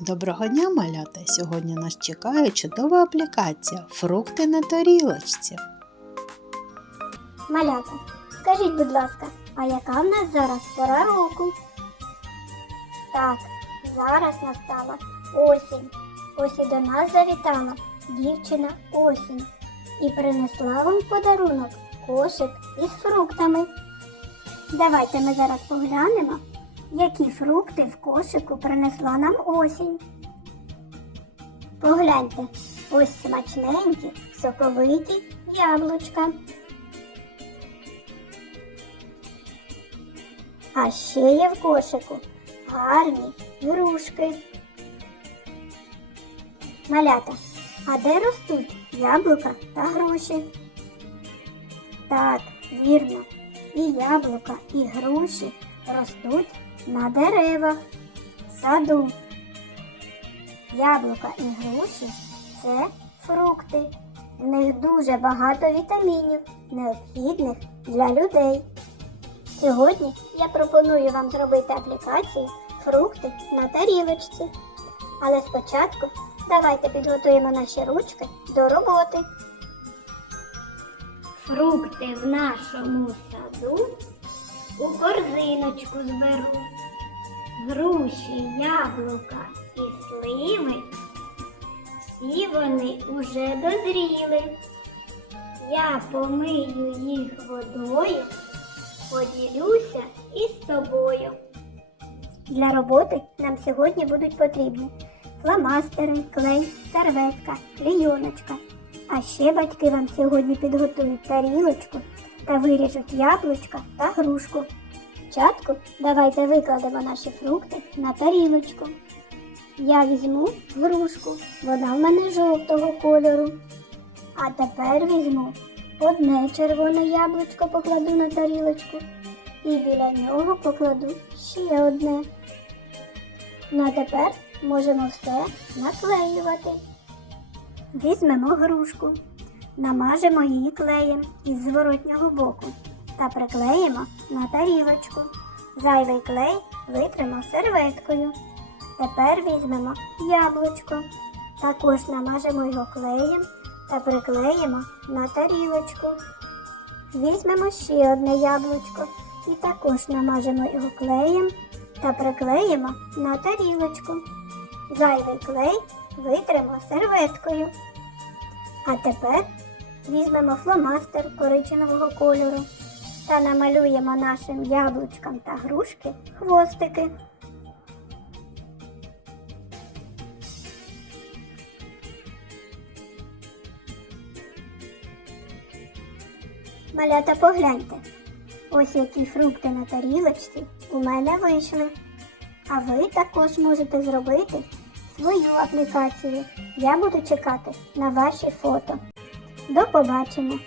Доброго дня, малята! Сьогодні нас чекає чудова аплікація Фрукти на тарілочці. Малята, скажіть, будь ласка, а яка в нас зараз пора року? Так, зараз настала осінь. Ось і до нас завітала дівчина осінь і принесла вам подарунок кошик із фруктами. Давайте ми зараз поглянемо, які фрукти в кошику принесла нам осінь. Погляньте, ось смачненькі, соковиті яблучка. А ще є в кошику гарні грушки. Малята, а де ростуть яблука та груші? Так, вірно, і яблука, і груші ростуть на деревах, саду. Яблука і груші це фрукти. В них дуже багато вітамінів, необхідних для людей. Сьогодні я пропоную вам зробити аплікацію фрукти на тарілочці. Але спочатку давайте підготуємо наші ручки до роботи. Фрукти в нашому саду у корзиночку зберу. Груші, яблука і сливи. Всі вони уже дозріли. Я помию їх водою поділюся із тобою. Для роботи нам сьогодні будуть потрібні фломастери, клей, серветка, клійоночка. А ще батьки вам сьогодні підготують тарілочку та виріжуть яблучка та грушку. Спочатку давайте викладемо наші фрукти на тарілочку. Я візьму грушку, вона в мене жовтого кольору. А тепер візьму одне червоне яблучко покладу на тарілочку і біля нього покладу ще одне. Ну а тепер можемо все наклеювати. Візьмемо грушку, намажемо її клеєм із зворотнього боку та приклеїмо на тарілочку. Зайвий клей витримо серветкою. Тепер візьмемо яблучко. Також намажемо його клеєм та приклеїмо на тарілочку. Візьмемо ще одне яблучко і також намажемо його клеєм та приклеїмо на тарілочку. Зайвий клей витримо серветкою. А тепер візьмемо фломастер коричневого кольору та намалюємо нашим яблучкам та грушки хвостики. Малята, погляньте. Ось які фрукти на тарілочці у мене вийшли. А ви також можете зробити свою аплікацію. Я буду чекати на ваші фото. До побачення!